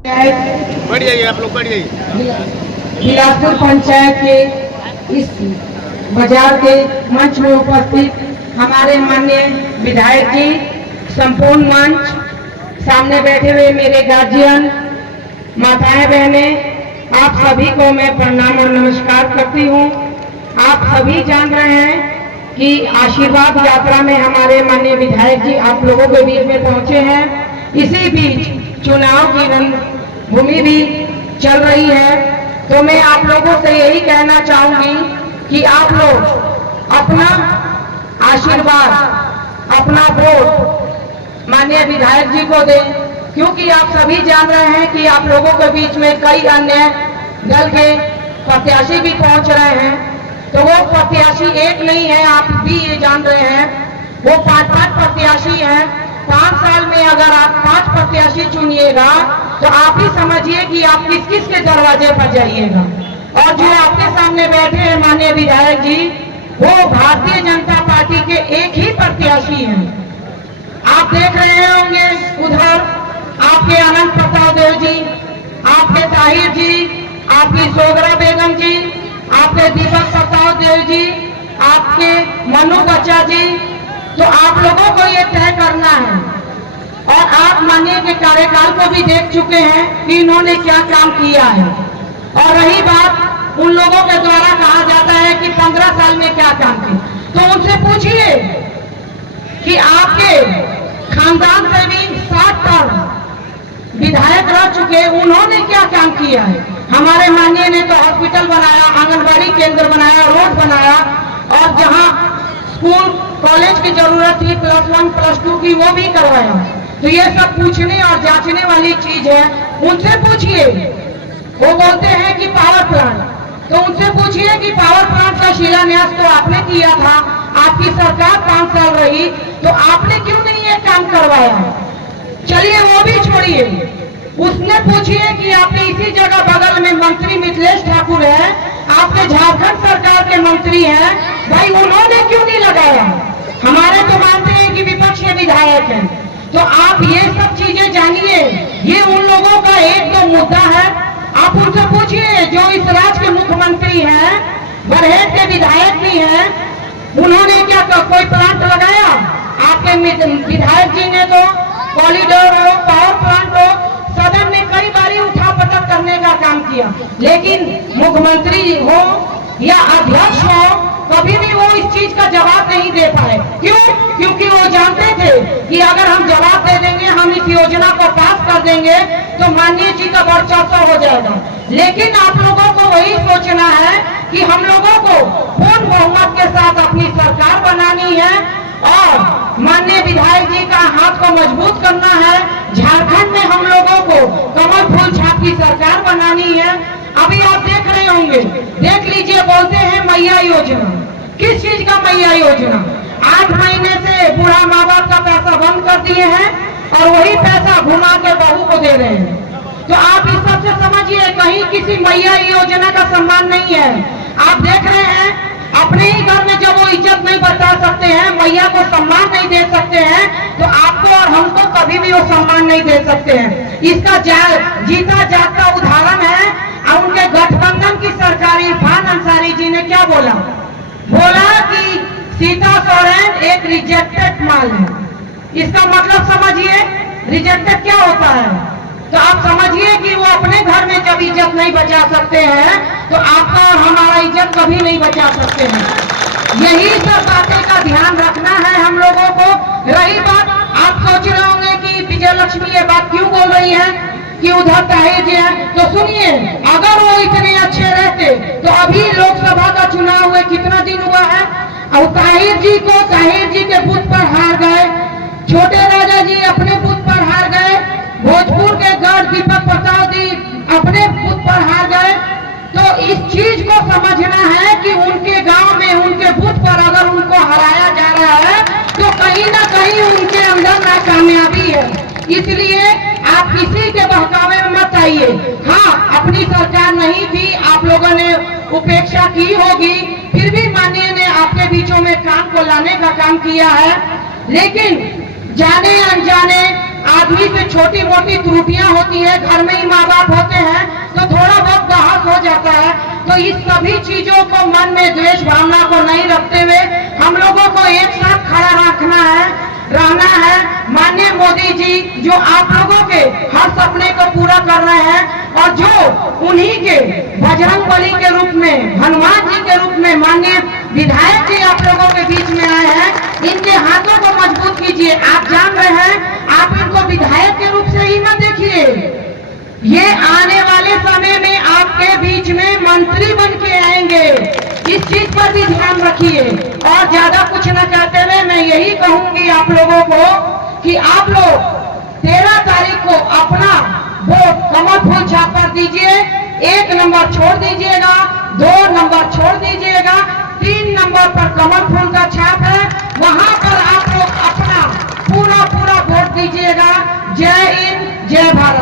बढ़ जाइए, आप लोग बढ़ जाइए। बिलासपुर पंचायत के इस बाजार के मंच में उपस्थित हमारे माननीय विधायक जी, संपूर्ण मंच, सामने बैठे हुए मेरे गार्जियन, माताएं बहनें, आप सभी को मैं प्रणाम और नमस्कार करती हूँ। आप सभी जान रहे हैं कि आशीर्वाद यात्रा में हमारे माननीय विधायक जी आप लोगों के बीच में पहुंचे हैं। इसी बीच चुनाव की रणभूमि भी चल रही है, तो मैं आप लोगों से यही कहना चाहूंगी कि आप लोग अपना आशीर्वाद, अपना वोट माननीय विधायक जी को दें, क्योंकि आप सभी जान रहे हैं कि आप लोगों के बीच में कई अन्य दल के प्रत्याशी भी पहुंच रहे हैं। तो वो प्रत्याशी एक नहीं है, आप भी ये जान रहे हैं, वो 5-5 प्रत्याशी हैं। 5 साल में अगर आप 5 प्रत्याशी चुनिएगा तो आप ही समझिए कि आप किस किस के दरवाजे पर जाइएगा। और जो आपके सामने बैठे हैं माननीय विधायक जी, वो भारतीय जनता पार्टी के एक ही प्रत्याशी हैं। आप देख रहे होंगे उधर आपके अनंत प्रताप देव जी, आपके ताहिर जी, आपकी सोगरा बेगम जी, आपके दीपक प्रताप देव जी, आपके मनु बच्चा जी। तो आप लोगों को ये तय करना है, और आप माननीय के कार्यकाल को भी देख चुके हैं कि इन्होंने क्या काम किया है। और रही बात उन लोगों के द्वारा कहा जाता है कि 15 साल में क्या काम किया, तो उनसे पूछिए कि आपके खानदान से भी 7 टर्म विधायक रह चुके, उन्होंने क्या काम किया है। हमारे माननीय ने तो हॉस्पिटल बनाया, आंगनबाड़ी केंद्र बनाया, रोड बनाया, और जहां स्कूल कॉलेज की जरूरत थी +1 +2 की, वो भी करवाया। तो ये सब पूछने और जांचने वाली चीज है। उनसे पूछिए, वो बोलते हैं कि पावर प्लांट, तो उनसे पूछिए कि पावर प्लांट का शिलान्यास तो आपने किया था, आपकी सरकार 5 साल रही, तो आपने क्यों नहीं ये काम करवाया। चलिए वो भी छोड़िए, उसने पूछिए कि आपने इसी जगह बगल में मंत्री मिथिलेश ठाकुर है, आपके झारखंड सरकार के मंत्री हैं, भाई उन्होंने क्यों नहीं लगाया। हमारे तो मानते हैं कि विपक्ष के विधायक हैं। तो आप ये सब चीजें जानिए, ये उन लोगों का एक दो मुद्दा है। आप उनसे पूछिए जो इस राज्य के मुख्यमंत्री हैं, बरहेट के विधायक भी हैं, उन्होंने क्या कोई प्लांट लगाया। आपके विधायक जी ने तो कॉरिडोर हो, पावर प्लांट हो, सदन में कई बारी उठापटक करने का काम किया, लेकिन मुख्यमंत्री हो या अध्यक्ष हो, कभी भी वो इस चीज का जवाब नहीं दे पाए। क्यों? क्योंकि वो जानते थे कि अगर हम जवाब दे देंगे, हम इस योजना को पास कर देंगे, तो माननीय जी का वर्चस्व हो जाएगा। लेकिन आप लोगों को वही सोचना है कि हम लोगों को पूर्ण बहुमत के साथ अपनी सरकार बनानी है, और माननीय विधायक जी का हाथ को मजबूत करना है। झारखंड में हम लोगों को कमल फूल छाप की सरकार बनानी है। अभी आप देख रहे होंगे, देख लीजिए, बोलते हैं मैया योजना। किस चीज का मैया योजना? 8 महीने से बूढ़ा माँ बाप का पैसा बंद कर दिए हैं, और वही पैसा घुमा के बहू को दे रहे हैं। तो आप इस सबसे समझिए, कहीं किसी मैया योजना का सम्मान नहीं है। आप देख रहे हैं अपने ही घर में जब वो इज्जत नहीं बता सकते हैं, मैया को सम्मान नहीं दे सकते हैं, तो आपको और हमको कभी भी वो सम्मान नहीं दे सकते हैं। इसका जीता जागता उदाहरण है। और उनके गठबंधन की सरकार इरफान अंसारी जी ने क्या बोला कि सीता सोरेन एक रिजेक्टेड माल है। इसका मतलब समझिए, रिजेक्टेड क्या होता है। तो आप समझिए कि वो अपने घर में जब इज्जत नहीं बचा सकते हैं, तो आपका और हमारा इज्जत कभी नहीं बचा सकते हैं। यही सब बातें का ध्यान रखना है हम लोगों को। रही बात, आप सोच रहे होंगे कि विजय लक्ष्मी ये बात क्यों बोल रही है कि उधर ताहिर जी है, तो सुनिए, अगर वो इतने अच्छे रहते तो अभी लोकसभा का चुनाव हुए कितना दिन हुआ है, और ताहिर जी के बूथ पर हार गए, छोटे राजा जी अपने बूथ पर हार गए, भोजपुर के गढ़ दीपक प्रताप जी अपने बूथ पर हार गए। तो इस चीज को समझना है कि उनके गांव में, उनके बूथ पर अगर उनको हराया जा रहा है, तो कहीं ना कहीं उनके अंदर नाकामयाबी है। इसलिए आप किसी के बहकावे में मत आइए। हाँ, अपनी सरकार नहीं थी, आप लोगों ने उपेक्षा की होगी, फिर भी माननीय ने आपके बीचों में काम को लाने का काम किया है। लेकिन जाने अनजाने आदमी से छोटी मोटी त्रुटियां होती है, घर में ही माँ बाप होते हैं तो थोड़ा बहुत बहस हो जाता है। तो इस सभी चीजों को मन में द्वेष भावना को नहीं रखते हुए हम लोगों को एक साथ खड़ा रहना है। माननीय मोदी जी जो आप लोगों के हर सपने को पूरा कर रहे हैं और जो उन्हीं के बजरंगबली के रूप में, हनुमान जी के रूप में माननीय विधायक जी आप लोगों के बीच में आए हैं, इनके हाथों को मजबूत कीजिए। आप जान रहे हैं, आप इनको विधायक के रूप से ही मत देखिए, ये आने वाले समय में आपके बीच में मंत्री बन के आएंगे। इस चीज पर भी ध्यान रखिए। और ज्यादा कुछ न कहते हुए मैं यही कहूंगी आप लोगों को कि आप लोग 13 तारीख को अपना वोट कमल फूल छाप पर दीजिए। 1 नंबर छोड़ दीजिएगा, 2 नंबर छोड़ दीजिएगा, 3 नंबर पर कमल फूल का छाप है, वहां पर आप लोग अपना पूरा वोट दीजिएगा। जय हिंद, जय भारत।